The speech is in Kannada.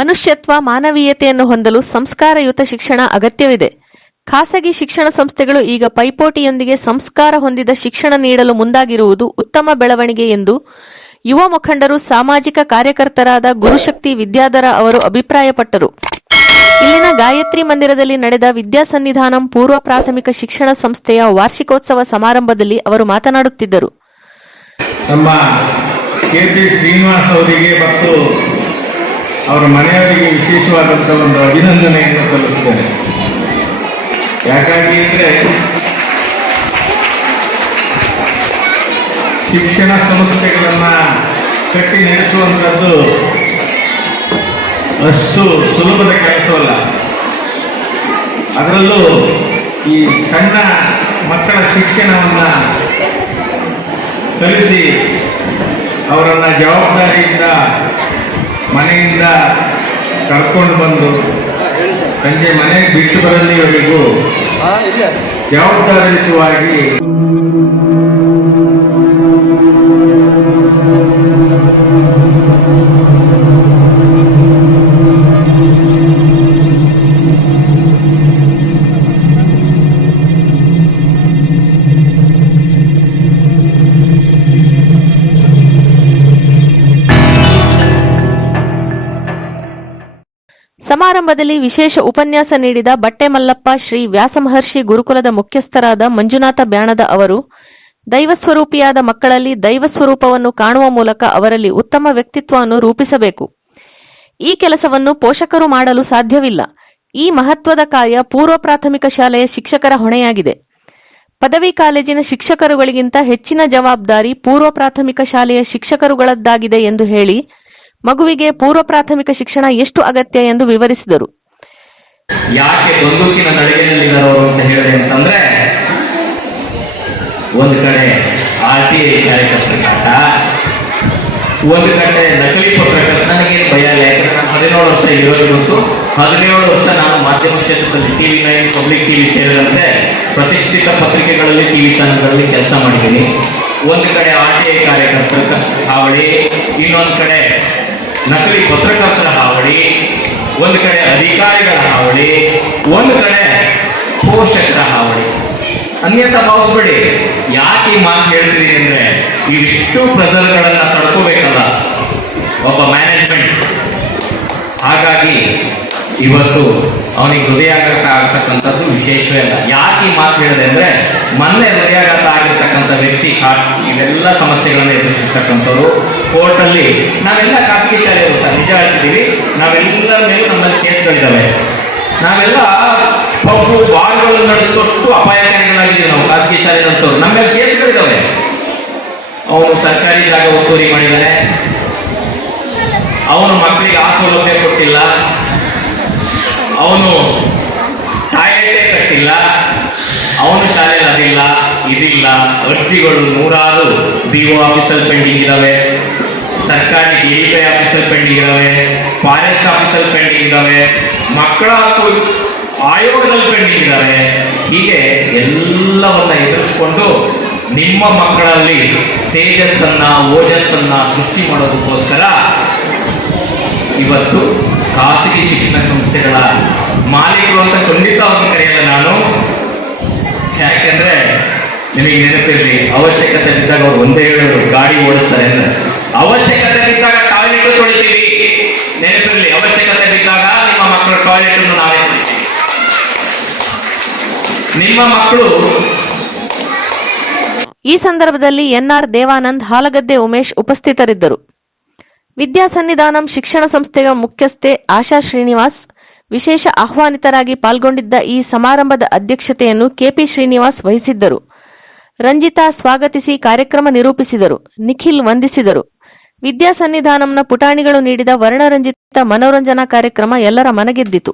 ಮನುಷ್ಯತ್ವ, ಮಾನವೀಯತೆಯನ್ನು ಹೊಂದಲು ಸಂಸ್ಕಾರಯುತ ಶಿಕ್ಷಣ ಅಗತ್ಯವಿದೆ. ಖಾಸಗಿ ಶಿಕ್ಷಣ ಸಂಸ್ಥೆಗಳು ಈಗ ಪೈಪೋಟಿಯೊಂದಿಗೆ ಸಂಸ್ಕಾರ ಹೊಂದಿದ ಶಿಕ್ಷಣ ನೀಡಲು ಮುಂದಾಗಿರುವುದು ಉತ್ತಮ ಬೆಳವಣಿಗೆ ಎಂದು ಯುವ ಮುಖಂಡರು, ಸಾಮಾಜಿಕ ಕಾರ್ಯಕರ್ತರಾದ ಗುರುಶಕ್ತಿ ವಿದ್ಯಾಧರ ಅವರು ಅಭಿಪ್ರಾಯಪಟ್ಟರು. ಇಲ್ಲಿನ ಗಾಯತ್ರಿ ಮಂದಿರದಲ್ಲಿ ನಡೆದ ವಿದ್ಯಾಸನ್ನಿಧಾನಂ ಪೂರ್ವ ಪ್ರಾಥಮಿಕ ಶಿಕ್ಷಣ ಸಂಸ್ಥೆಯ ವಾರ್ಷಿಕೋತ್ಸವ ಸಮಾರಂಭದಲ್ಲಿ ಅವರು ಮಾತನಾಡುತ್ತಿದ್ದರು. ನಮ್ಮ ಅವರಿಗೆ ಮತ್ತು ಅವರ ಮನೆಯವರಿಗೆ ವಿಶೇಷವಾದಂಥ ಒಂದು ಅಭಿನಂದನೆಯನ್ನು ಸಲ್ಲಿಸುತ್ತೇನೆ ಯಾಕಾಗಿ ಅಂದರೆ, ಶಿಕ್ಷಣ ಸಂಸ್ಥೆಗಳನ್ನು ಕಟ್ಟಿ ನಡೆಸುವಂಥದ್ದು ಅಷ್ಟು ಸುಲಭದ ಕೆಲಸವಲ್ಲ. ಅದರಲ್ಲೂ ಈ ಸಣ್ಣ ಮಕ್ಕಳ ಶಿಕ್ಷಣವನ್ನು ಕಲಿಸಿ ಅವರನ್ನು ಜವಾಬ್ದಾರಿಯಿಂದ ಮನೆಯಿಂದ ಕರ್ಕೊಂಡು ಬಂದು ಸಂಜೆ ಮನೆಗೆ ಬಿಟ್ಟು ಬರಲಿವರೆಗೂ ಜವಾಬ್ದಾರಿಯುತವಾಗಿ ಸಮಾರಂಭದಲ್ಲಿ ವಿಶೇಷ ಉಪನ್ಯಾಸ ನೀಡಿದ ಬಟ್ಟೆ ಮಲ್ಲಪ್ಪ ಶ್ರೀ ವ್ಯಾಸಮಹರ್ಷಿ ಗುರುಕುಲದ ಮುಖ್ಯಸ್ಥರಾದ ಮಂಜುನಾಥ ಬ್ಯಾಣದ ಅವರು, ದೈವ ಸ್ವರೂಪಿಯಾದ ಮಕ್ಕಳಲ್ಲಿ ದೈವ ಸ್ವರೂಪವನ್ನು ಕಾಣುವ ಮೂಲಕ ಅವರಲ್ಲಿ ಉತ್ತಮ ವ್ಯಕ್ತಿತ್ವವನ್ನು ರೂಪಿಸಬೇಕು. ಈ ಕೆಲಸವನ್ನು ಪೋಷಕರು ಮಾಡಲು ಸಾಧ್ಯವಿಲ್ಲ. ಈ ಮಹತ್ವದ ಕಾರ್ಯ ಪೂರ್ವ ಪ್ರಾಥಮಿಕ ಶಾಲೆಯ ಶಿಕ್ಷಕರ ಹೊಣೆಯಾಗಿದೆ. ಪದವಿ ಕಾಲೇಜಿನ ಶಿಕ್ಷಕರುಗಳಿಗಿಂತ ಹೆಚ್ಚಿನ ಜವಾಬ್ದಾರಿ ಪೂರ್ವ ಪ್ರಾಥಮಿಕ ಶಾಲೆಯ ಶಿಕ್ಷಕರುಗಳದ್ದಾಗಿದೆ ಎಂದು ಹೇಳಿ ಮಗುವಿಗೆ ಪೂರ್ವ ಪ್ರಾಥಮಿಕ ಶಿಕ್ಷಣ ಎಷ್ಟು ಅಗತ್ಯ ಎಂದು ವಿವರಿಸಿದರು. ಯಾಕೆ ಬಂದೂಕಿನ ನಡಿಗೆನಲ್ಲಿದ್ದಾರವರು ಅಂತ ಹೇಳಿದೆ ಅಂತಂದ್ರೆ, ಒಂದು ಕಡೆ ಆರ್ ಟಿ ಐ ಒಂದು ಕಡೆ ನಕಲಿ ಪತ್ರಕರ್ತ ನನಗೇನು ಭಯ ಇಲ್ಲ, ಯಾಕಂದ್ರೆ ನಾನು ಹದಿನೇಳು ವರ್ಷ ಇರೋದು ಗೊತ್ತು. ಹದಿನೇಳು ವರ್ಷ ನಾನು ಮಾಧ್ಯಮ ಕ್ಷೇತ್ರದಲ್ಲಿ ಟಿವಿ ನೈನ್, ಪಬ್ಲಿಕ್ ಟಿವಿ ಸೇರಿದಂತೆ ಪ್ರತಿಷ್ಠಿತ ಪತ್ರಿಕೆಗಳಲ್ಲಿ ಟಿವಿ ಚಾನಲ್ಗಳಲ್ಲಿ ಕೆಲಸ ಮಾಡಿದ್ದೀನಿ. ಒಂದು ಕಡೆ ಆರ್ ಟಿ ಐ ಕಾರ್ಯಕರ್ತರ ಹಾವಳಿ ಇನ್ನೊಂದು ಕಡೆ ನಕಲಿ ಪತ್ರಕರ್ತರ ಹಾವಳಿ, ಒಂದು ಕಡೆ ಅಧಿಕಾರಿಗಳ ಹಾವಳಿ, ಒಂದು ಕಡೆ ಪೋಷಕರ ಹಾವಳಿ. ಅನ್ಯತಾ ಭಾವಿಸ್ಬೇಡಿ. ಯಾಕೆ ಈ ಮಾತು ಹೇಳ್ತಿದ್ದೀನಿ ಅಂದ್ರೆ ಇವಿಷ್ಟು ಪ್ರಜರ್ಗಳನ್ನ ತಡ್ಕೋಬೇಕಲ್ಲ. ಒಬ್ಬ ಮ್ಯಾನೇಜ್ಮೆಂಟ್ ಹಾಗಾಗಿ ಇವತ್ತು ಅವನಿಗೆ ಹೃದಯಾಘಾತ ಆಗ್ತಕ್ಕಂಥದ್ದು ವಿಶೇಷವೇ ಅಲ್ಲ. ಯಾಕೆ ಈ ಮಾತು ಹೇಳಿದೆ ಅಂದ್ರೆ, ಮೊನ್ನೆ ಹೃದಯಾಘಾತ ಆಗಿರ್ತಕ್ಕಂಥ ವ್ಯಕ್ತಿ ಇವೆಲ್ಲ ಸಮಸ್ಯೆಗಳನ್ನು ಎದುರಿಸಿರ್ತಕ್ಕಂಥವ್ರು, ಕೋರ್ಟಲ್ಲಿ ನಾವೆಲ್ಲ ಖಾಸಗಿ ಶಾಲೆಯವರು ಸರ್, ನಿಜ ಹೇಳ್ತಿದ್ದೀವಿ. ನಾವೆಲ್ಲರ ಮೇಲೂ ನಮ್ಮಲ್ಲಿ ಕೇಸ್ಗಳಿದ್ದಾವೆ ನಾವೆಲ್ಲ ಪಬ್ಬು ಬಾರ್ಗಳನ್ನು ನಡೆಸುವಷ್ಟು ಅಪಾಯಕಾರಿಗಳಾಗಿದ್ದೀವಿ ನಾವು, ಖಾಸಗಿ ಶಾಲೆ ನಡೆಸೋರು. ನಮ್ಮ ಮೇಲೆ ಕೇಸ್ಗಳಿದ್ದಾವೆ ಅವನು ಸರ್ಕಾರಿ ಜಾಗ ಒತ್ತುವರಿ ಮಾಡಿದ್ದಾನೆ ಅವನು ಮಕ್ಕಳಿಗೆ ಆ ಸೌಲಭ್ಯ ಕೊಟ್ಟಿಲ್ಲ. ಅವನು ಟಾಯ್ಲೆಟೇ ಕಟ್ಟಿಲ್ಲ ಅವನು ಶಾಲೆಯಲ್ಲಿ ಅದಿಲ್ಲ ಇದಿಲ್ಲ. ಅರ್ಜಿಗಳು ನೂರಾರು ಬಿ ಒ ಆಫೀಸಲ್ಲಿ ಪೆಂಡಿಂಗ್ ಇದಾವೆ ಸರ್ಕಾರಿ ಡಿ ಡಿ ಪಿ ಆಫೀಸಲ್ಲಿ ಪೆಂಡಿಂಗ್ ಇದಾವೆ ಫಾರೆಸ್ಟ್ ಆಫೀಸಲ್ಲಿ ಪೆಂಡಿಂಗ್ ಇದಾವೆ ಮಕ್ಕಳ ಹಕ್ಕು ಆಯೋಗದಲ್ಲಿ ಪೆಂಡಿಂಗ್ ಇದಾವೆ ಹೀಗೆ ಎಲ್ಲವನ್ನ ಎದುರಿಸ್ಕೊಂಡು ನಿಮ್ಮ ಮಕ್ಕಳಲ್ಲಿ ತೇಜಸ್ಸನ್ನ, ಓಜಸ್ಸನ್ನ ಸೃಷ್ಟಿ ಮಾಡೋದಕ್ಕೋಸ್ಕರ ಇವತ್ತು ಖಾಸಗಿ ಶಿಕ್ಷಣ ಸಂಸ್ಥೆಗಳ ಮಾಲೀಕರು ಅಂತ ಖಂಡಿತವಾಗಿ ಕರೆಯಲ್ಲ ನಾನು. ಯಾಕೆಂದ್ರೆ ನಿಮಗೆ ನೆನಪಿರಲಿ ಅವಶ್ಯಕತೆ ಇದ್ದಾಗ ಅವ್ರು ಒಂದೇ ಹೇಳೋರು ಗಾಡಿ ಓಡಿಸ್ತಾರೆ ಅಂತ. ಅವಶ್ಯಕತೆ ಇದ್ದಾಗ ಟಾಯ್ಲೆಟ್ ತೊಳಿತೀವಿ. ನೆನಪಿರಲಿ, ಅವಶ್ಯಕತೆ ಇದ್ದಾಗ ನಿಮ್ಮ ಮಕ್ಕಳ ಟಾಯ್ಲೆಟ್ ಅನ್ನು ನಾವೇ ನಿಮ್ಮ ಮಕ್ಕಳು ಈ ಸಂದರ್ಭದಲ್ಲಿ ಎನ್ಆರ್ ದೇವಾನಂದ್, ಹಾಲಗದ್ದೆ ಉಮೇಶ್ ಉಪಸ್ಥಿತರಿದ್ದರು. ವಿದ್ಯಾಸನ್ನಿಧಾನಂ ಶಿಕ್ಷಣ ಸಂಸ್ಥೆಯ ಮುಖ್ಯಸ್ಥೆ ಆಶಾ ಶ್ರೀನಿವಾಸ್, ವಿಶೇಷ ಆಹ್ವಾನಿತರಾಗಿ ಪಾಲ್ಗೊಂಡಿದ್ದ ಈ ಸಮಾರಂಭದ ಅಧ್ಯಕ್ಷತೆಯನ್ನು ಕೆಪಿ ಶ್ರೀನಿವಾಸ್ ವಹಿಸಿದ್ದರು. ರಂಜಿತಾ ಸ್ವಾಗತಿಸಿ ಕಾರ್ಯಕ್ರಮ ನಿರೂಪಿಸಿದರು ನಿಖಿಲ್ ವಂದಿಸಿದರು. ವಿದ್ಯಾಸನ್ನಿಧಾನಂನ ಪುಟಾಣಿಗಳು ನೀಡಿದ ವರ್ಣರಂಜಿತ ಮನೋರಂಜನಾ ಕಾರ್ಯಕ್ರಮ ಎಲ್ಲರ ಮನಗೆದ್ದಿತು.